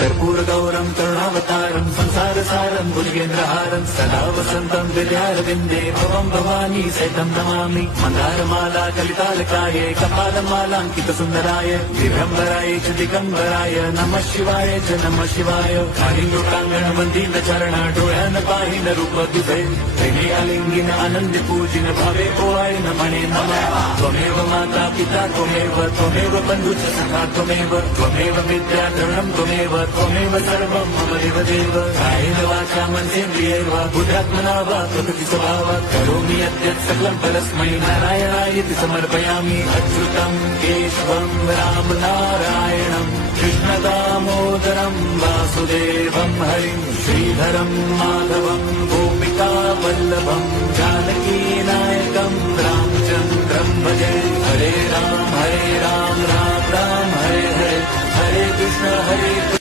कर्पूरगौरं करुणावतारं संसारसारं भुजगेन्द्रहारं सदा वसन्तं हृदयारविन्दे भवं भवानी सहितं नमामि। मन्दारमाला कलितालकाय कपालमालाङ्कितसुन्दराय दिगम्बराय च दिगम्बराय नमः शिवाय च नमः शिवाय। कालिन्दोटाङ्गणवन्दीनचरण डोळ्यान पाहिन रूप तुझे प्रेमे आलिंगिन आनंद पूजिन भावे ओवाय नमणे नमः। त्वमेव माता पिता त्वमेव बन्धुश्च सखा त्वमेव विद्याधरणं त्वमेव सर्वं मम देवदेव। कायेन वाचा मनसेन्द्रियैर्वा बुद्ध्यात्मना वा प्रकृति स्वभावात् करोमि यद्यत् सकलं परस्मै नारायणायेति समर्पयामि। अच्युतं केशवं राम नारायणं कृष्णदामोदरं वासुदेवं हरिं श्रीधरं माधवं गोपिकावल्लभं जानकीनायकं रामचन्द्रं भजे। हरे राम राम राम हरे हरे हरे कृष्ण